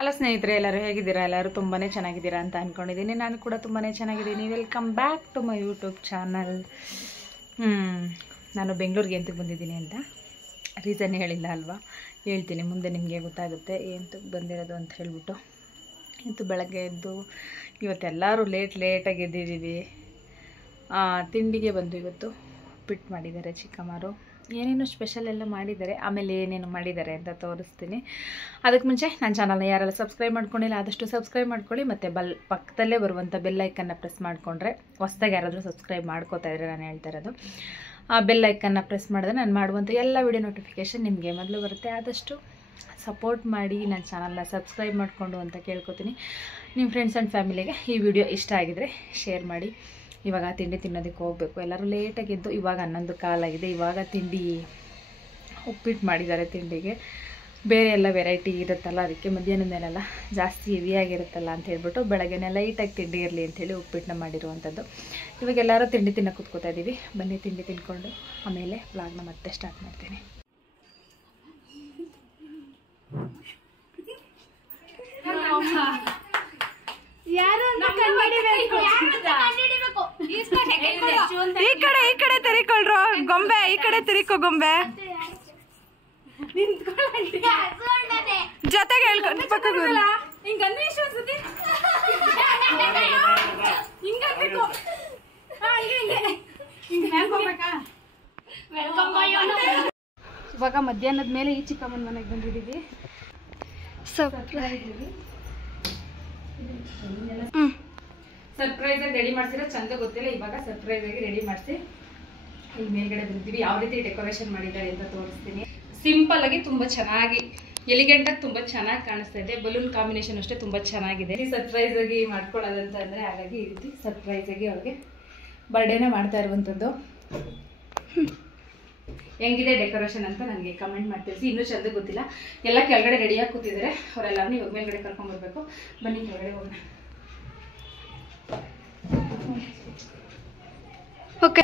Hello ಸ್ನೇಹಿತರೆ, ಎಲ್ಲರೂ ಹೇಗಿದ್ದೀರಾ? ಎಲ್ಲರೂ ತುಂಬಾ ಚೆನ್ನಾಗಿದ್ದೀರಾ ಅಂತ ಅಂದ್ಕೊಂಡಿದ್ದೀನಿ. ನಾನು ಕೂಡ ತುಂಬಾ ಚೆನ್ನಾಗಿದ್ದೀನಿ. Welcome back to my YouTube channel. ನಾನು ಬೆಂಗಳೂರಿಗೆ ಎಂತಕ್ಕೆ ಬಂದಿದ್ದೀನಿ ಅಂತ ರೀಸನ್ ಹೇಳಿಲ್ಲ ಅಲ್ವಾ? ಹೇಳ್ತೀನಿ, ಮುಂದೆ ನಿಮಗೆ ಗೊತ್ತಾಗುತ್ತೆ ಎಂತಕ್ಕೆ ಬಂದಿರೋದು ಅಂತ ಹೇಳ್ಬಿಟ್ಟು. ಇವತ್ತು ಬೆಳಗ್ಗೆ ಎದ್ದು ಇವತ್ತೆಲ್ಲರೂ ಲೇಟಾಗಿ ಎದ್ದಿದ್ದೀವಿ. ತಿಂಡಿಗೆ ಬಂದು ಇವತ್ತು ಉಪ್ಪಿಟ್ಟು ಮಾಡಿದ್ದಾರೆ ಚಿಕ್ಕಮ್ಮರು. ಏನೇನು ಸ್ಪೆಷಲ್ ಎಲ್ಲ ಮಾಡಿದ್ದಾರೆ, ಆಮೇಲೆ ಏನೇನು ಮಾಡಿದ್ದಾರೆ ಅಂತ ತೋರಿಸ್ತೀನಿ. ಅದಕ್ಕೆ ಮುಂಚೆ ನನ್ನ ಚಾನಲ್ನ ಯಾರೆಲ್ಲ ಸಬ್ಸ್ಕ್ರೈಬ್ ಮಾಡ್ಕೊಂಡಿಲ್ಲ ಆದಷ್ಟು ಸಬ್ಸ್ಕ್ರೈಬ್ ಮಾಡ್ಕೊಳ್ಳಿ. ಮತ್ತು ಪಕ್ಕದಲ್ಲೇ ಬರುವಂಥ ಬೆಲ್ ಐಕನ್ನ ಪ್ರೆಸ್ ಮಾಡಿಕೊಂಡ್ರೆ, ಹೊಸ್ದಾಗಿ ಯಾರಾದರೂ ಸಬ್ಸ್ಕ್ರೈಬ್ ಮಾಡ್ಕೋತಾ ಇದ್ರೆ ನಾನು ಹೇಳ್ತಾ ಇರೋದು, ಆ ಬೆಲ್ ಐಕನ್ನ ಪ್ರೆಸ್ ಮಾಡಿದ್ರೆ ನಾನು ಮಾಡುವಂಥ ಎಲ್ಲ ವಿಡಿಯೋ ನೋಟಿಫಿಕೇಷನ್ ನಿಮಗೆ ಮೊದಲು ಬರುತ್ತೆ. ಆದಷ್ಟು ಸಪೋರ್ಟ್ ಮಾಡಿ ನನ್ನ ಚಾನಲ್ನ ಸಬ್ಸ್ಕ್ರೈಬ್ ಮಾಡಿಕೊಂಡು ಅಂತ ಕೇಳ್ಕೊತೀನಿ. ನಿಮ್ಮ ಫ್ರೆಂಡ್ಸ್ ಆ್ಯಂಡ್ ಫ್ಯಾಮಿಲಿಗೆ ಈ ವಿಡಿಯೋ ಇಷ್ಟ ಆಗಿದರೆ ಶೇರ್ ಮಾಡಿ. ಇವಾಗ ತಿಂಡಿ ತಿನ್ನೋದಕ್ಕೆ ಹೋಗಬೇಕು. ಎಲ್ಲರೂ ಲೇಟಾಗಿದ್ದು ಇವಾಗ 11 ಕಾಲಾಗಿದೆ. ಇವಾಗ ತಿಂಡಿ ಉಪ್ಪಿಟ್ಟು ಮಾಡಿದ್ದಾರೆ. ತಿಂಡಿಗೆ ಬೇರೆ ಎಲ್ಲ ವೆರೈಟಿ ಇರುತ್ತಲ್ಲ, ಅದಕ್ಕೆ ಮಧ್ಯಾಹ್ನದ ಮೇಲೆಲ್ಲ ಜಾಸ್ತಿ ಹೆವಿಯಾಗಿರುತ್ತಲ್ಲ ಅಂತ ಹೇಳ್ಬಿಟ್ಟು ಬೆಳಗ್ಗೆನೇ ಲೈಟಾಗಿ ತಿಂಡಿ ಇರಲಿ ಅಂಥೇಳಿ ಉಪ್ಪಿಟ್ಟನ್ನ ಮಾಡಿರುವಂಥದ್ದು. ಇವಾಗ ಎಲ್ಲರೂ ತಿಂಡಿ ತಿನ್ನೋಕೆ ಕೂತ್ಕೋತಾ ಇದ್ದೀವಿ. ಬನ್ನಿ ತಿಂಡಿ ತಿನ್ಕೊಂಡು ಆಮೇಲೆ ವ್ಲಾಗ್ನ ಮತ್ತೆ ಸ್ಟಾರ್ಟ್ ಮಾಡ್ತೇನೆ. ಈ ಕಡೆ ತಿರ್ಕೊಳ್ರು ಗೊಂಬೆ, ಈ ಕಡೆ ತಿರ್ಕೋ ಗೊಂಬೆ, ಜೊತೆಗೆ ಹೇಳ್ಕೊಂಡು ಪಕ್ಕ ಇವಾಗ ಮಧ್ಯಾಹ್ನದ ಮೇಲೆ ಈ ಚಿಕ್ಕಮ್ಮನ ಮನೆಗೆ ಬಂದಿದ್ದೀವಿ. ಸರ್ಪ್ರೈಸ್ ಆಗಿ ರೆಡಿ ಮಾಡ್ಸಿರೋ ಚಂದ ಗೊತ್ತಿಲ್ಲ. ಇವಾಗ ಸರ್ಪ್ರೈಸ್ ಆಗಿ ರೆಡಿ ಮಾಡಿಸಿ ಇಲ್ಲಿ ಮೇಲ್ಗಡೆ ಬಂದಿದ್ದೀವಿ. ಯಾವ ರೀತಿ ಡೆಕೋರೇಷನ್ ಮಾಡಿದ್ದಾರೆ ಅಂತ ತೋರಿಸ್ತೀನಿ. ಸಿಂಪಲ್ ಆಗಿ ತುಂಬಾ ಚೆನ್ನಾಗಿ ಎಲಿಗೆಂಟ್ ಆಗಿ ತುಂಬಾ ಚೆನ್ನಾಗಿ ಕಾಣಿಸ್ತಾ ಇದೆ. ಬಲೂನ್ ಕಾಂಬಿನೇಷನ್ ಅಷ್ಟೇ ತುಂಬಾ ಚೆನ್ನಾಗಿದೆ. ಸರ್ಪ್ರೈಸ್ ಆಗಿ ಮಾಡ್ಕೊಳ್ಳೋದಂತ ಅಂದ್ರೆ ಹಾಗಾಗಿ ಈ ರೀತಿ ಸರ್ಪ್ರೈಸ್ ಆಗಿ ಅವ್ರಿಗೆ ಬರ್ಡೇನ ಮಾಡ್ತಾ ಇರುವಂತದ್ದು. ಹೆಂಗಿದೆ ಡೆಕೋರೇಷನ್ ಅಂತ ನನಗೆ ಕಮೆಂಟ್ ಮಾಡಿ ತಿಳಿಸಿ. ಇನ್ನೂ ಚಂದ ಗೊತ್ತಿಲ್ಲ. ಎಲ್ಲ ಕೆಳಗಡೆ ರೆಡಿಯಾಗಿ ಕೂತಿದ್ದಾರೆ. ಅವರೆಲ್ಲರೂ ಇವಾಗ ಮೇಲ್ಗಡೆ ಕರ್ಕೊಂಡ್ ಬರ್ಬೇಕು. ಬನ್ನಿ ಕೆಳಗಡೆ ಹೋಗೋಣ. ಓಕೆ,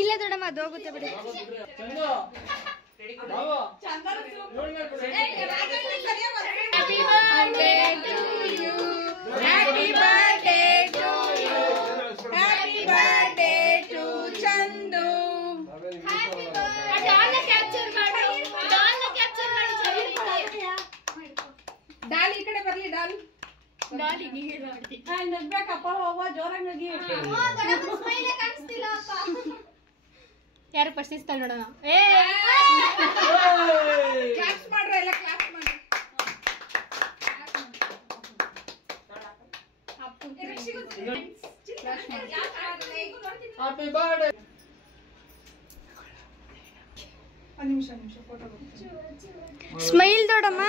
ಇಲ್ಲ ದೊಡ್ಡಮ್ಮ, ಅದು ಹೋಗುತ್ತೆ ಬಿಡಿ. Happy birthday to you. Happy birthday to you. Happy birthday to Chandu. Happy ಯಾರು ಪರ್ಸಿಸ್ತಾಳೆ ನೋಡೋಣ. ಸ್ಮೈಲ್ ದೊಡಮ್ಮ.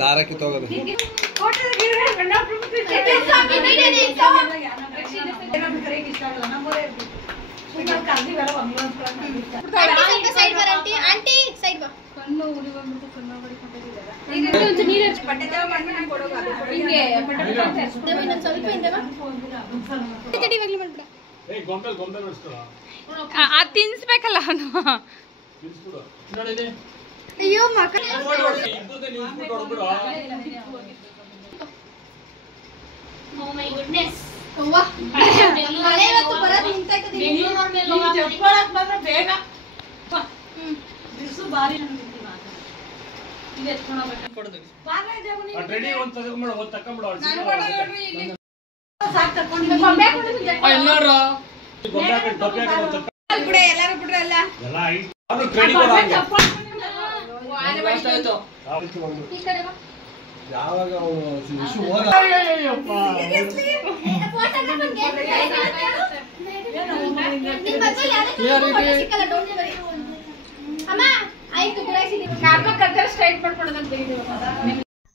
ದಾರಕ್ಕೆ ತಗೋದು ತಿನ್ಸ್ಬೇಕಲ್ಲ ಅವನು. ಅಯ್ಯೋ ಮಕ್ಕಳ ಯಾವಾಗ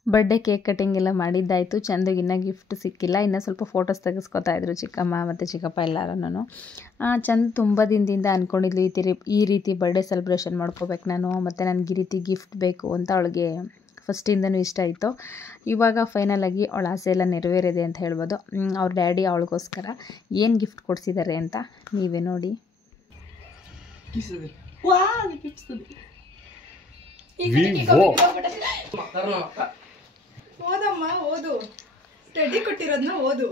ಬರ್ಡೇ ಕೇಕ್ ಕಟಿಂಗ್ ಎಲ್ಲ ಮಾಡಿದ್ದಾಯಿತು. ಚಂದಗಿನ್ನ ಗಿಫ್ಟ್ ಸಿಕ್ಕಿಲ್ಲ. ಇನ್ನು ಸ್ವಲ್ಪ ಫೋಟೋಸ್ ತೆಗೆಸ್ಕೊತಾ ಇದ್ರು ಚಿಕ್ಕಮ್ಮ ಮತ್ತು ಚಿಕ್ಕಪ್ಪ ಎಲ್ಲರೂ. ಚಂದ ತುಂಬ ದಿನದಿಂದ ಅಂದ್ಕೊಂಡಿದ್ಲು ಈ ರೀತಿ ಬರ್ಡೇ ಸೆಲೆಬ್ರೇಷನ್ ಮಾಡ್ಕೋಬೇಕು ನಾನು, ಮತ್ತು ನನಗೆ ಈ ರೀತಿ ಗಿಫ್ಟ್ ಬೇಕು ಅಂತ ಅವಳಿಗೆ ಫಸ್ಟಿಂದನೂ ಇಷ್ಟ ಆಯಿತು. ಇವಾಗ ಫೈನಲಾಗಿ ಅವಳ ಆಸೆ ಎಲ್ಲ ನೆರವೇರಿದೆ ಅಂತ ಹೇಳ್ಬೋದು. ಅವ್ರ ಡ್ಯಾಡಿ ಅವಳಿಗೋಸ್ಕರ ಏನು ಗಿಫ್ಟ್ ಕೊಡಿಸಿದ್ದಾರೆ ಅಂತ ನೀವೇ ನೋಡಿ. ಓದಮ್ಮ ಓದು, ಸ್ಟಡಿ ಕೊಟ್ಟಿರೋದನ್ನ ಓದು.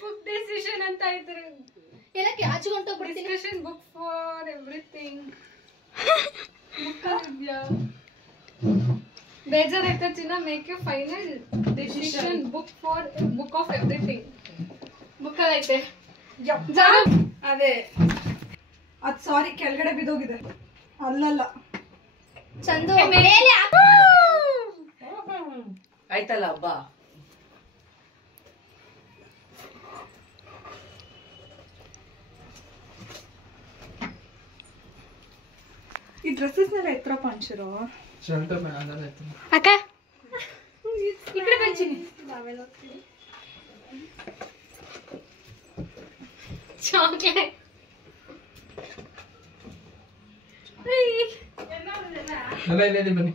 ಬುಕ್ ಡಿಸಿಷನ್ ಅಂತ ಇದ್ರೆ ಏನಕ್ಕೆ ಆಚೆಗೊಂಡು ಡಿಸ್ಕಷನ್ ಬುಕ್ ಫಾರ್ ಎವ್ರಿಥಿಂಗ್. ಬೇಜಾರಾಯ್ತಾ ಚಿನ್ನ? Make A final decision book of everything. Book ಐತೆ ಅದೇ ಅದ್ ಸಾರಿ ಕೆಳಗಡೆ ಬಿದ್ದೋಗಿದೆ. ಅಲ್ಲಲ್ಲ ಚಂದು ಆಯ್ತಲ್ಲ ಹಬ್ಬ. ಈ ಡ್ರೆಸ್ಸಸ್ನೆಲ್ಲ ಎತ್ತರಪ್ಪ ಅನ್ಸಿರೋ ಅಕ್ಕ ಈ ಕಡೆ ಬೆಂಚಿನಿ ಚಾಕ್ಲೇಟ್ ಬನ್ನಿ.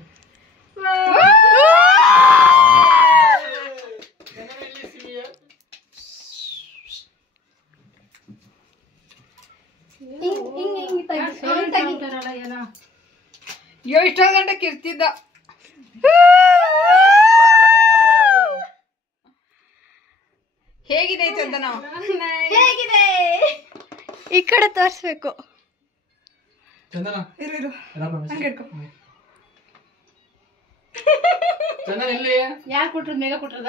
ಎಷ್ಟೋ ಗಂಟೆಗೆ ಇರ್ತಿದ್ದ. ಹೇಗಿದೆ ಚಂದನ? ಹೇಗಿದೆ? ಈ ಕಡೆ ತೋರಿಸ್ಬೇಕು. ಚಂದನ ಇರು ಇರು ಹಂಗೆ ಇಟ್ಕೊ. ಚಂದನ ಎಲ್ಲಿ ಯಾರು ಕೊಟ್ರು? ಮೇಘ ಕೊಟ್ರದ?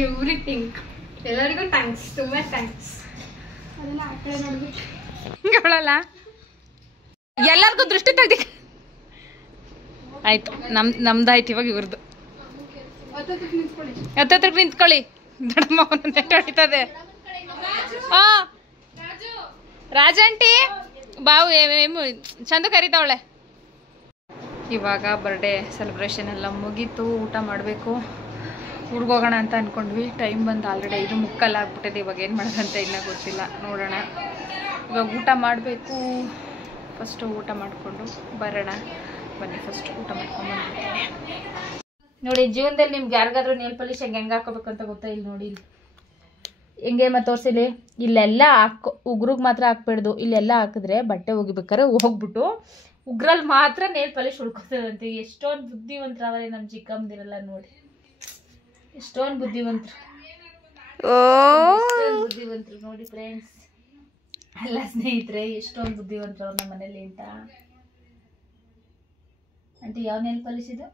ಎವ್ರಿಥಿಂಗ್. ಎಲ್ಲರಿಗೂ ಥ್ಯಾಂಕ್ಸ್, ತುಂಬಾ ಥ್ಯಾಂಕ್ಸ್. ಅದೆಲ್ಲ ಆ ಕಡೆ ನೋಡ್ಬಿಟ್ಟು ಹಿಂಗಲ್ಲ, ಎಲ್ಲರಿಗೂ ದೃಷ್ಟಿ ತೆಗ್ದಿ. ಆಯ್ತು, ನಮ್ದಾಯ್ತು. ಇವಾಗ ಇವ್ರದ್ದು ಹತ್ತತ್ರಕ್ಕೆ ನಿಂತ್ಕೊಳ್ಳಿ. ದೊಡ್ಡಮ್ಮ ನೆಟ್ ಹೊಡಿತದೆ. ಹಾ ರಾಜಾಂಟಿ ಬಾವು ಚಂದ ಕರಿತಾವಳೆ. ಇವಾಗ ಬರ್ಡೇ ಸೆಲೆಬ್ರೇಷನ್ ಎಲ್ಲ ಮುಗೀತು. ಊಟ ಮಾಡಬೇಕು. ಊರ್ಗೋಗೋಣ ಅಂತ ಅಂದ್ಕೊಂಡ್ವಿ. ಟೈಮ್ ಬಂದು ಆಲ್ರೆಡಿ 5:45 ಆಗ್ಬಿಟ್ಟಿದೆ. ಇವಾಗ ಏನು ಮಾಡೋದಂತ ಇನ್ನೂ ಗೊತ್ತಿಲ್ಲ, ನೋಡೋಣ. ಇವಾಗ ಊಟ ಮಾಡಬೇಕು. ಫಸ್ಟು ಊಟ ಮಾಡಿಕೊಂಡು ಬರೋಣ. ಬನ್ನಿ ಫಸ್ಟ್ ಊಟ ಮಾಡ್ಕೊಂಡು ಬಂದ್ಬಿಡ್ತೀನಿ. ನೋಡಿ, ಜೀವನದಲ್ಲಿ ನಿಮ್ಗೆ ಯಾರಿಗಾದ್ರೂ ನೇಲ್ ಪಾಲಿಶ್ ಹೆಂಗೆ ಹಾಕೋಬೇಕಂತ ಗೊತ್ತಾ? ಇಲ್ಲಿ ನೋಡಿ, ಇಲ್ಲಿ ಹೆಂಗೆ ಮತ್ತೆ ತೋರಿಸಿಲಿ. ಇಲ್ಲೆಲ್ಲ ಉಗ್ರಿಗೆ ಮಾತ್ರ ಹಾಕ್ಬಿಡ್ದು. ಇಲ್ಲೆಲ್ಲ ಹಾಕಿದ್ರೆ ಬಟ್ಟೆ ಒಗಿಬೇಕಾರೆ ಹೋಗ್ಬಿಟ್ಟು ಉಗ್ರಲ್ಲಿ ಮಾತ್ರ ನೇಲ್ ಪಾಲಿಶ್ ಉಳ್ಕೊತದಂತೆ. ಎಷ್ಟೊಂದು ಬುದ್ಧಿವಂತರವರೇ ನಮ್ಮ ಚಿಕ್ಕಮ್ಮದಿರಲ್ಲ ನೋಡಿ. ಎಷ್ಟೊಂದು ಬುದ್ಧಿವಂತರು ನೋಡಿ ಫ್ರೆಂಡ್ಸ್. ಅಲ್ಲ ಸ್ನೇಹಿತರೆ, ಎಷ್ಟೊಂದು ಬುದ್ಧಿವಂತರು ನಮ್ಮ ಮನೇಲಿ ಅಂತ. ಆಂಟಿ, ಯಾವ ನೇಲ್ ಪಾಲಿಶ್ ಇದು?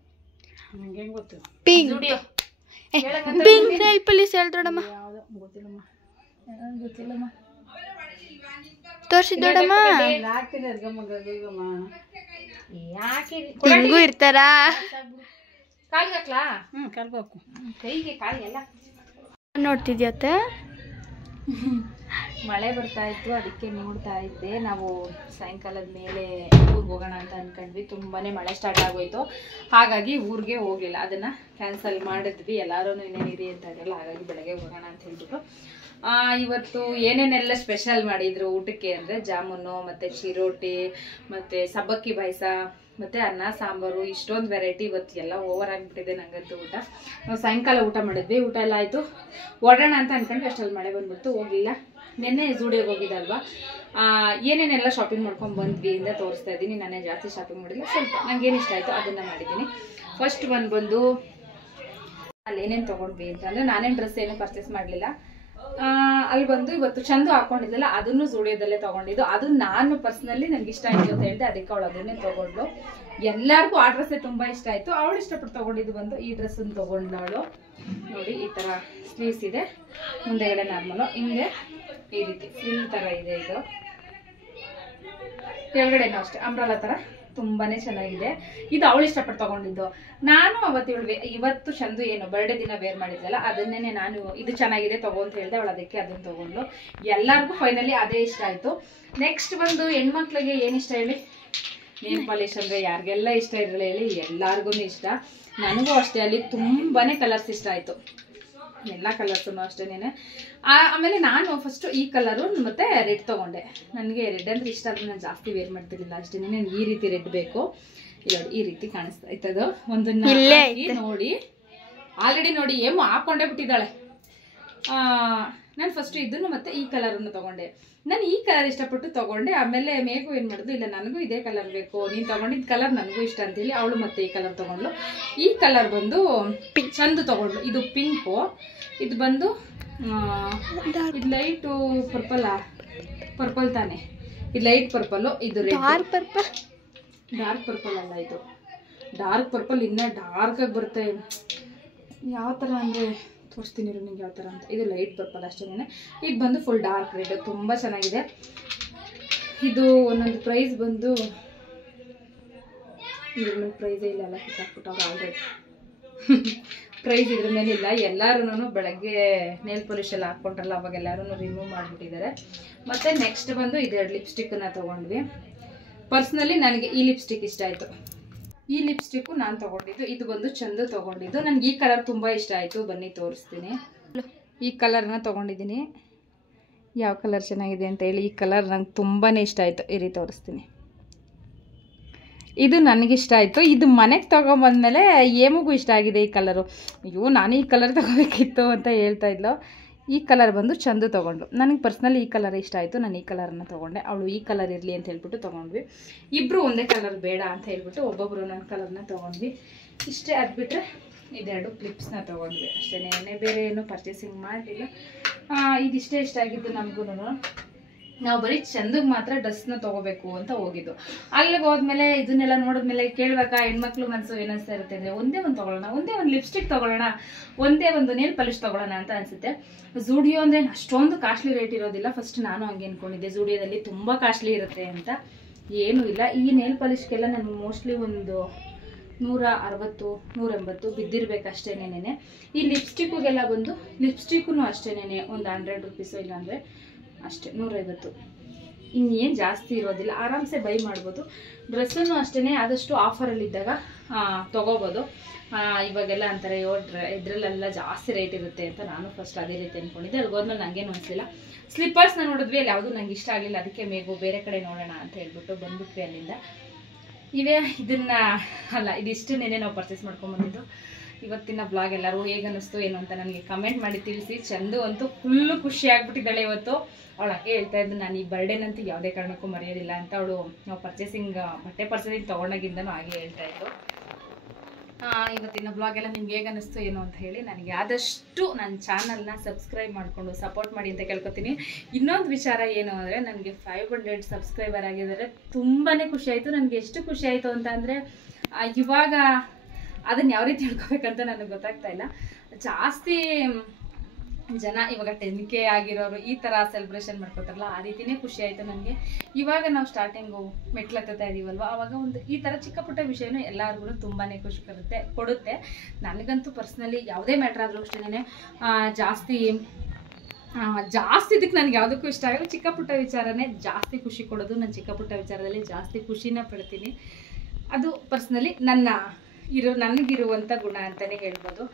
ಗೊತ್ತು. ಪಿಂಕ್ ನೇಲ್ ಪಾಲಿಶ್ ಹೇಳ್ದೋಡಮ್ಮ. ಗೊತ್ತಿಲ್ಲಮ್ಮ, ಗೊತ್ತಿಲ್ಲಮ್ಮ. ತೋರಿಸಿದ್ದೋಡಮ್ಮ. ಹಿಂಗೂ ಇರ್ತಾರ. ಕಾಲ್ಗೆ ಹಾಕ್ಲಾ? ಕಾಲ್ಗೆ ಹಾಕು. ಕೈಗೆ ಕಾಲಿಗೆಲ್ಲ ನೋಡ್ತಿದ್ಯತ್ತೆ. ಮಳೆ ಬರ್ತಾ ಇತ್ತು, ಅದಕ್ಕೆ ನೋಡ್ತಾ ಇದ್ದೆ. ನಾವು ಸಾಯಂಕಾಲದ ಮೇಲೆ ಊರಿಗೆ ಹೋಗೋಣ ಅಂತ ಅಂದ್ಕೊಂಡ್ವಿ. ತುಂಬಾ ಮಳೆ ಸ್ಟಾರ್ಟ್ ಆಗೋಯ್ತು. ಹಾಗಾಗಿ ಊರಿಗೆ ಹೋಗಲಿಲ್ಲ. ಅದನ್ನು ಕ್ಯಾನ್ಸಲ್ ಮಾಡಿದ್ವಿ. ಎಲ್ಲರೂ ಇನ್ನೇನಿರಿ ಅಂತ ಇರಲ್ಲ. ಹಾಗಾಗಿ ಬೆಳಗ್ಗೆ ಹೋಗೋಣ ಅಂತ ಹೇಳ್ಬಿಟ್ಟು ಇವತ್ತು ಏನೇನೆಲ್ಲ ಸ್ಪೆಷಲ್ ಮಾಡಿದ್ರು ಊಟಕ್ಕೆ ಅಂದರೆ ಜಾಮೂನು ಮತ್ತು ಚಿರೋಟಿ ಮತ್ತು ಸಬ್ಬಕ್ಕಿ ಪಾಯಸ ಮತ್ತು ಅನ್ನ ಸಾಂಬಾರು. ಇಷ್ಟೊಂದು ವೆರೈಟಿ. ಇವತ್ತು ಎಲ್ಲ ಓವರ್ ಆಗಿಬಿಟ್ಟಿದೆ ನನಗಂತೂ ಊಟ. ನಾವು ಸಾಯಂಕಾಲ ಊಟ ಮಾಡಿದ್ವಿ. ಊಟ ಎಲ್ಲ ಆಯಿತು. ಓಡೋಣ ಅಂತ ಅಂದ್ಕೊಂಡ್ವಿ. ಅಷ್ಟರಲ್ಲಿ ಮಳೆ ಬಂದ್ಬಿಟ್ಟು ಹೋಗಲಿಲ್ಲ. ನೆನ್ನೆ ಝೂಡಿಯೋಗೆ ಹೋಗಿದ್ದಲ್ವಾ, ಏನೇನೆಲ್ಲ ಶಾಪಿಂಗ್ ಮಾಡ್ಕೊಂಡು ಬಂದ್ವಿ ಅಂತ ತೋರಿಸ್ತಾ ಇದ್ದೀನಿ. ನಾನೇ ಜಾಸ್ತಿ ಶಾಪಿಂಗ್ ಮಾಡಿಲ್ಲ, ಸ್ವಲ್ಪ ನಂಗೇನು ಇಷ್ಟ ಆಯಿತು ಅದನ್ನು ಮಾಡಿದ್ದೀನಿ. ಫಸ್ಟ್ ಬಂದು ಅಲ್ಲಿ ಏನೇನು ತೊಗೊಂಡ್ವಿ ಅಂತಂದರೆ, ನಾನೇನು ಡ್ರೆಸ್ ಏನು ಪರ್ಚೇಸ್ ಮಾಡಲಿಲ್ಲ. ಅಲ್ಲಿ ಬಂದು ಇವತ್ತು ಚಂದು ಹಾಕೊಂಡಿದ್ದಲ್ಲ, ಅದನ್ನು ಝೂಡಿಯೋದಲ್ಲೇ ತೊಗೊಂಡಿದ್ದು. ಅದು ನಾನು ಪರ್ಸ್ನಲಿ ನನಗೆ ಇಷ್ಟ ಆಯಿತು ಅಂತ ಹೇಳಿದೆ, ಅದಕ್ಕೆ ಅವಳು ಅದನ್ನೇ ತೊಗೊಂಡ್ಳು. ಎಲ್ಲರಿಗೂ ಆ ಡ್ರೆಸ್ಸೇ ತುಂಬ ಇಷ್ಟ ಆಯಿತು. ಅವಳು ಇಷ್ಟಪಟ್ಟು ತೊಗೊಂಡಿದ್ದು ಬಂದು ಈ ಡ್ರೆಸ್ಸನ್ನು ತೊಗೊಂಡವಳು. ನೋಡಿ, ಈ ಥರ ಸ್ಲೀವ್ಸ್ ಇದೆ, ಮುಂದೆಗಡೆ ನಾರ್ಮಲು, ಹಿಂಗೆ ಈ ರೀತಿ ಫ್ರಿಲ್ ಥರ ಇದೆ. ಇದು ಕೆಳಗಡೆನೂ ಅಷ್ಟೇ ಅಂಬ್ರಲಾ ಥರ ತುಂಬಾ ಚೆನ್ನಾಗಿದೆ. ಇದು ಅವಳು ಇಷ್ಟಪಟ್ಟು ತೊಗೊಂಡಿದ್ದು. ನಾನು ಅವತ್ತು ಇವತ್ತು ಚಂದು ಏನು ಬರ್ಡೇ ದಿನ ವೇರ್ ಮಾಡಿದ್ಲಲ್ಲ, ಅದನ್ನೇ ನಾನು ಇದು ಚೆನ್ನಾಗಿದೆ ತಗೋ ಅಂತ ಹೇಳಿದೆ. ಅವಳು ಅದಕ್ಕೆ ಅದನ್ನು ತೊಗೊಂಡು. ಎಲ್ಲರಿಗೂ ಫೈನಲಿ ಅದೇ ಇಷ್ಟ ಆಯಿತು. ನೆಕ್ಸ್ಟ್ ಬಂದು ಹೆಣ್ಮಕ್ಳಿಗೆ ಏನು ಇಷ್ಟ ಹೇಳಿ? ನೇಲ್ ಪಾಲಿಶ್ ಅಂದರೆ ಯಾರಿಗೆಲ್ಲ ಇಷ್ಟ ಇರಲ್ಲ ಹೇಳಿ? ಎಲ್ಲರಿಗೂ ಇಷ್ಟ. ನನಗೂ ಅಷ್ಟೇ. ಅಲ್ಲಿ ತುಂಬಾ ಕಲರ್ಸ್ ಇಷ್ಟ ಆಯಿತು, ಎಲ್ಲ ಕಲರ್ಸೂ ಅಷ್ಟೇನೆ. ಆಮೇಲೆ ನಾನು ಫಸ್ಟು ಈ ಕಲರು ಮತ್ತು ರೆಡ್ ತೊಗೊಂಡೆ. ನನಗೆ ರೆಡ್ ಅಂದರೆ ಇಷ್ಟ, ಆದರೆ ನಾನು ಜಾಸ್ತಿ ವೇರ್ ಮಾಡ್ತಿರ್ಲಿಲ್ಲ ಅಷ್ಟೇ. ನನಗೆ ಈ ರೀತಿ ರೆಡ್ ಬೇಕು. ಇಲ್ಲ, ಈ ರೀತಿ ಕಾಣಿಸ್ತಾ ಇತ್ತದು. ಒಂದನ್ನು ನೋಡಿ, ಆಲ್ರೆಡಿ ನೋಡಿ ಏಮು ಹಾಕೊಂಡೇ ಬಿಟ್ಟಿದ್ದಾಳೆ. ನಾನು ಫಸ್ಟು ಇದನ್ನು ಮತ್ತು ಈ ಕಲರನ್ನು ತೊಗೊಂಡೆ. ನಾನು ಈ ಕಲರ್ ಇಷ್ಟಪಟ್ಟು ತೊಗೊಂಡೆ. ಆಮೇಲೆ ಮೇಗೂ ಏನು ಮಾಡಿದ್ರು, ಇಲ್ಲ ನನಗೂ ಇದೇ ಕಲರ್ ಬೇಕು, ನೀನು ತೊಗೊಂಡಿದ್ದ ಕಲರ್ ನನಗೂ ಇಷ್ಟ ಅಂತೇಳಿ ಅವಳು ಮತ್ತೆ ಈ ಕಲರ್ ತೊಗೊಂಡ್ಳು. ಈ ಕಲರ್ ಬಂದು ಚಂದು ತೊಗೊಂಡ್ಳು. ಇದು ಪಿಂಕು, ಇದು ಬಂದು ಇದು ಲೈಟು ಪರ್ಪಲ್ ತಾನೆ. ಇದು ಲೈಟ್ ಪರ್ಪಲ್ಲು, ಇದು ಡಾರ್ಕ್ ಪರ್ಪಲ್. ಡಾರ್ಕ್ ಪರ್ಪಲ್ ಅಲ್ಲ, ಇದು ಡಾರ್ಕ್ ಪರ್ಪಲ್. ಇನ್ನೂ ಡಾರ್ಕಾಗಿ ಬರುತ್ತೆ. ಯಾವ ಥರ ಅಂದರೆ ತೋರಿಸ್ತೀನಿ ನಿಮ್ಗೆ ಯಾವ ಥರ ಅಂತ. ಇದು ಲೈಟ್ ಪರ್ಪಲ್ ಅಷ್ಟೇನೆ. ಇದು ಬಂದು ಫುಲ್ ಡಾರ್ಕ್ ರೆಡ್, ತುಂಬ ಚೆನ್ನಾಗಿದೆ. ಇದು ಒಂದೊಂದು ಪ್ರೈಸ್ ಬಂದು ಇದ್ರ ಮೇಲೆ ಪ್ರೈಸೇ ಇಲ್ಲ, ಎಲ್ಲ ಕಿತ್ತಾಕ್ಬಿಟ್ಟವ್ರು ಆಲ್ರೆಡಿ. ಪ್ರೈಸ್ ಇದ್ರ ಮೇಲೆ ಇಲ್ಲ. ಎಲ್ಲರೂ ಬೆಳಗ್ಗೆ ನೇಲ್ ಪಾಲಿಶ್ ಎಲ್ಲ ಹಾಕ್ಕೊಂಡ್ರಲ್ಲ, ಅವಾಗ ಎಲ್ಲರೂ ರಿಮೂವ್ ಮಾಡಿಬಿಟ್ಟಿದ್ದಾರೆ. ಮತ್ತು ನೆಕ್ಸ್ಟ್ ಬಂದು ಇದೆರಡು ಲಿಪ್ಸ್ಟಿಕ್ಕನ್ನು ತೊಗೊಂಡ್ವಿ. ಪರ್ಸ್ನಲಿ ನನಗೆ ಈ ಲಿಪ್ಸ್ಟಿಕ್ ಇಷ್ಟ ಆಯಿತು. ಈ ಲಿಪ್ಸ್ಟಿಕ್ಕು ನಾನು ತೊಗೊಂಡಿದ್ದು. ಇದು ಬಂದು ಚಂದು ತೊಗೊಂಡಿದ್ದು. ನನಗೆ ಈ ಕಲರ್ ತುಂಬ ಇಷ್ಟ ಆಯಿತು. ಬನ್ನಿ ತೋರಿಸ್ತೀನಿ. ಈ ಕಲರ್ನ ತೊಗೊಂಡಿದ್ದೀನಿ. ಯಾವ ಕಲರ್ ಚೆನ್ನಾಗಿದೆ ಅಂತ ಹೇಳಿ. ಈ ಕಲರ್ ನಂಗೆ ತುಂಬಾ ಇಷ್ಟ ಆಯಿತು. ಈ ರೀತಿ ತೋರಿಸ್ತೀನಿ. ಇದು ನನಗಿಷ್ಟ ಆಯಿತು. ಇದು ಮನೆಗೆ ತೊಗೊಂಬಂದಮೇಲೆ ಏಮಗೂ ಇಷ್ಟ ಆಗಿದೆ ಈ ಕಲರು. ಅಯ್ಯೋ, ನಾನು ಈ ಕಲರ್ ತೊಗೋಬೇಕಿತ್ತು ಅಂತ ಹೇಳ್ತಾ ಇದ್ಲು. ಈ ಕಲರ್ ಬಂದು ಚಂದು ತೊಗೊಂಡು. ನನಗೆ ಪರ್ಸ್ನಲಿ ಈ ಕಲರ್ ಇಷ್ಟ ಆಯಿತು. ನಾನು ಈ ಕಲರನ್ನು ತೊಗೊಂಡೆ. ಅವಳು ಈ ಕಲರ್ ಇರಲಿ ಅಂತ ಹೇಳ್ಬಿಟ್ಟು ತೊಗೊಂಡ್ವಿ. ಇಬ್ಬರು ಒಂದೇ ಕಲರ್ ಬೇಡ ಅಂತ ಹೇಳ್ಬಿಟ್ಟು ಒಬ್ಬೊಬ್ಬರು ಒಂದೊಂದು ಕಲರ್ನ ತೊಗೊಂಡ್ವಿ. ಇಷ್ಟೇ. ಅದು ಬಿಟ್ಟರೆ ಇದೆರಡು ಕ್ಲಿಪ್ಸ್ನ ತೊಗೊಂಡ್ವಿ ಅಷ್ಟೇ. ಬೇರೆ ಏನು ಪರ್ಚೇಸಿಂಗ್ ಮಾಡಲಿಲ್ಲ. ಇದಿಷ್ಟೇ ಇಷ್ಟ ಆಗಿದ್ದು ನಮಗೂ. ನಾವು ಬರೀ ಚಂದಗೆ ಮಾತ್ರ ಡ್ರೆಸ್ನ ತೊಗೋಬೇಕು ಅಂತ ಹೋಗಿದ್ದು. ಅಲ್ಲಿಗೆ ಹೋದ್ಮೇಲೆ ಇದನ್ನೆಲ್ಲ ನೋಡಿದ್ಮೇಲೆ ಕೇಳ್ಬೇಕಾ ಹೆಣ್ಮಕ್ಳು ಮನಸ್ಸು ಏನಿಸ್ತಾ ಇರುತ್ತೆ ಅಂದರೆ ಒಂದೇ ಒಂದು ತೊಗೊಳ್ಳೋಣ, ಒಂದೇ ಒಂದು ಲಿಪ್ಸ್ಟಿಕ್ ತೊಗೊಳ್ಳೋಣ, ಒಂದೇ ಒಂದು ನೇಲ್ ಪಾಲಿಶ್ ತೊಗೊಳ್ಳೋಣ ಅಂತ ಅನಿಸುತ್ತೆ. ಝೂಡಿಯೋ ಅಂದರೆ ಅಷ್ಟೊಂದು ಕಾಸ್ಟ್ಲಿ ರೇಟ್ ಇರೋದಿಲ್ಲ. ಫಸ್ಟ್ ನಾನು ಹಂಗೆ ಅಂದ್ಕೊಂಡಿದ್ದೆ ಝೂಡಿಯೋದಲ್ಲಿ ತುಂಬ ಕಾಸ್ಟ್ಲಿ ಇರುತ್ತೆ ಅಂತ. ಏನೂ ಇಲ್ಲ. ಈ ನೇಲ್ ಪಾಲಿಷ್ಗೆಲ್ಲ ನಾನು ಮೋಸ್ಟ್ಲಿ ಒಂದು 160 180 ಬಿದ್ದಿರ್ಬೇಕಷ್ಟೇನೇನೆ. ಈ ಲಿಪ್ಸ್ಟಿಕ್ಗೆಲ್ಲ ಬಂದು ಲಿಪ್ಸ್ಟಿಕ್ಕೂ ಅಷ್ಟೇನೆ ಒಂದು 100 ರುಪೀಸು, ಇಲ್ಲಾಂದರೆ ಅಷ್ಟೇ 150. ಇನ್ನೇನು ಜಾಸ್ತಿ ಇರೋದಿಲ್ಲ, ಆರಾಮ್ಸೆ ಬೈ ಮಾಡ್ಬೋದು. ಡ್ರೆಸ್ಸನ್ನು ಅಷ್ಟೇ ಆದಷ್ಟು ಆಫರಲ್ಲಿದ್ದಾಗ ತೊಗೋಬೋದು. ಇವಾಗೆಲ್ಲ ಅಂತಾರೆ ಇದರಲ್ಲೆಲ್ಲ ಜಾಸ್ತಿ ರೇಟ್ ಇರುತ್ತೆ ಅಂತ ನಾನು ಫಸ್ಟ್ ಅದೇ ರೀತಿ ಅಂದ್ಕೊಂಡಿದ್ದೆ. ಅಲ್ಲಿ ಹೋದ್ಮೇಲೆ ನನಗೇನು ಅನಿಸಲಿಲ್ಲ. ಸ್ಲಿಪ್ಪರ್ಸ್ನ ನೋಡಿದ್ವಿ, ಅಲ್ಲಿ ಯಾವುದೂ ನಂಗೆ ಇಷ್ಟ ಆಗಲಿಲ್ಲ. ಅದಕ್ಕೆ ಬೇರೆ ಕಡೆ ನೋಡೋಣ ಅಂತ ಹೇಳ್ಬಿಟ್ಟು ಬಂದ್ಬಿಟ್ವಿ ಅಲ್ಲಿಂದ. ಇದಿಷ್ಟನ್ನೇ ನಾವು ಪರ್ಚೇಸ್ ಮಾಡ್ಕೊಂಡ್ಬಂದಿದ್ದು. ಇವತ್ತಿನ ಬ್ಲಾಗ್ ಎಲ್ಲರೂ ಹೇಗೆ ಅನ್ನಿಸ್ತು ಏನು ಅಂತ ನನಗೆ ಕಮೆಂಟ್ ಮಾಡಿ ತಿಳಿಸಿ. ಚಂದು ಅಂತೂ ಫುಲ್ಲು ಖುಷಿ ಆಗ್ಬಿಟ್ಟಿದ್ದಾಳೆ ಇವತ್ತು. ಅವಳು ಹಾಗೆ ಹೇಳ್ತಾ ಇದ್ದು, ನಾನು ಈ ಬರ್ಡೇನಂತೂ ಯಾವುದೇ ಕಾರಣಕ್ಕೂ ಮರೆಯೋದಿಲ್ಲ ಅಂತ. ಅವಳು ನಾವು ಬಟ್ಟೆ ಪರ್ಚೇಸಿಂಗ್ ತೊಗೊಂಡಾಗಿಂದನೂ ಹಾಗೆ ಹೇಳ್ತಾ ಇದ್ದು. ಇವತ್ತಿನ ಬ್ಲಾಗ್ ಎಲ್ಲ ನಿಮ್ಗೆ ಹೇಗೆ ಅನ್ನಿಸ್ತು ಏನು ಅಂತ ಹೇಳಿ. ನನಗೆ ಆದಷ್ಟು ನನ್ನ ಚಾನಲ್ನ ಸಬ್ಸ್ಕ್ರೈಬ್ ಮಾಡಿಕೊಂಡು ಸಪೋರ್ಟ್ ಮಾಡಿ ಅಂತ ಕೇಳ್ಕೊತೀನಿ. ಇನ್ನೊಂದು ವಿಚಾರ ಏನು ಅಂದರೆ, ನನಗೆ 500 ಸಬ್ಸ್ಕ್ರೈಬರ್ ಆಗಿದ್ದಾರೆ. ತುಂಬಾ ಖುಷಿ ಆಯಿತು. ನನಗೆ ಎಷ್ಟು ಖುಷಿ ಆಯಿತು ಅಂತ ಅಂದರೆ, ಇವಾಗ ಅದನ್ನು ಯಾವ ರೀತಿ ಹೇಳ್ಕೊಬೇಕಂತ ನನಗೆ ಗೊತ್ತಾಗ್ತಾ ಇಲ್ಲ. ಜಾಸ್ತಿ ಜನ ಇವಾಗ 10K ಆಗಿರೋರು ಈ ಥರ ಸೆಲೆಬ್ರೇಷನ್ ಮಾಡ್ಕೊತಾರಲ್ಲ, ಆ ರೀತಿಯೇ ಖುಷಿ ಆಯಿತು ನನಗೆ. ಇವಾಗ ನಾವು ಸ್ಟಾರ್ಟಿಂಗು ಮೆಟ್ಲತ್ತಾ ಇದ್ದೀವಲ್ವ, ಆವಾಗ ಒಂದು ಈ ಥರ ಚಿಕ್ಕ ಪುಟ್ಟ ವಿಷಯನೂ ಎಲ್ಲರಿಗೂ ತುಂಬಾ ಖುಷಿ ಕೊಡುತ್ತೆ. ನನಗಂತೂ ಪರ್ಸ್ನಲಿ ಯಾವುದೇ ಮ್ಯಾಟ್ರ್ ಆದರೂ ಅಷ್ಟೇ ಜಾಸ್ತಿ ಇದಕ್ಕೆ ನನಗೆ ಯಾವುದಕ್ಕೂ ಇಷ್ಟ ಆಗಲ್ಲ. ಚಿಕ್ಕ ಪುಟ್ಟ ವಿಚಾರನೇ ಜಾಸ್ತಿ ಖುಷಿ ಕೊಡೋದು. ನಾನು ಚಿಕ್ಕ ಪುಟ್ಟ ವಿಚಾರದಲ್ಲಿ ಜಾಸ್ತಿ ಖುಷಿನ ಪಡ್ತೀನಿ. ಅದು ಪರ್ಸ್ನಲಿ ನನಗಿರುವಂಥ ಗುಣ ಅಂತಲೇ ಹೇಳ್ಬೋದು.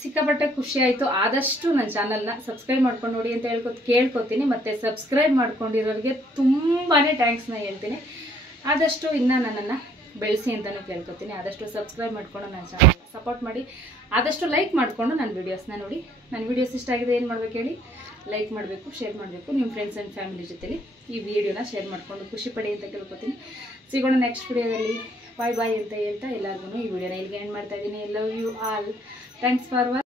ಸಿಕ್ಕಾಪಟ್ಟೆ ಖುಷಿ ಆಯಿತು. ಆದಷ್ಟು ನನ್ನ ಚಾನಲ್ನ ಸಬ್ಸ್ಕ್ರೈಬ್ ಮಾಡ್ಕೊಂಡು ನೋಡಿ ಅಂತ ಕೇಳ್ಕೊತೀನಿ. ಮತ್ತು ಸಬ್ಸ್ಕ್ರೈಬ್ ಮಾಡ್ಕೊಂಡಿರೋರಿಗೆ ತುಂಬಾ ಥ್ಯಾಂಕ್ಸ್ನ ಹೇಳ್ತೀನಿ. ಆದಷ್ಟು ಇನ್ನೂ ನನ್ನನ್ನು ಬೆಳೆಸಿ ಅಂತಲೂ ಕೇಳ್ಕೊತೀನಿ. ಆದಷ್ಟು ಸಬ್ಸ್ಕ್ರೈಬ್ ಮಾಡಿಕೊಂಡು ನನ್ನ ಚಾನಲ್ನ ಸಪೋರ್ಟ್ ಮಾಡಿ. ಆದಷ್ಟು ಲೈಕ್ ಮಾಡಿಕೊಂಡು ನನ್ನ ವೀಡಿಯೋಸ್ನ ನೋಡಿ. ನನ್ನ ವೀಡಿಯೋಸ್ ಇಷ್ಟ ಆಗಿದೆ ಏನು ಮಾಡ್ಬೇಕು ಹೇಳಿ? ಲೈಕ್ ಮಾಡಬೇಕು, ಶೇರ್ ಮಾಡಬೇಕು. ನಿಮ್ಮ ಫ್ರೆಂಡ್ಸ್ ಆ್ಯಂಡ್ ಫ್ಯಾಮಿಲಿ ಜೊತೆಲಿ ಈ ವಿಡಿಯೋನ ಶೇರ್ ಮಾಡಿಕೊಂಡು ಖುಷಿ ಪಡಿ ಅಂತ ಕೇಳ್ಕೊತೀನಿ. ಸಿಗೋಣ ನೆಕ್ಸ್ಟ್ ವಿಡಿಯೋದಲ್ಲಿ. ಬಾಯ್ ಅಂತ ಹೇಳ್ತಾ ಎಲ್ಲರಿಗೂ ಈ ವಿಡಿಯೋನ ಇಲ್ಲಿಗೆ ಎಂಡ್ ಮಾಡ್ತಾ ಇದ್ದೀನಿ. Love you all. Thanks for watching.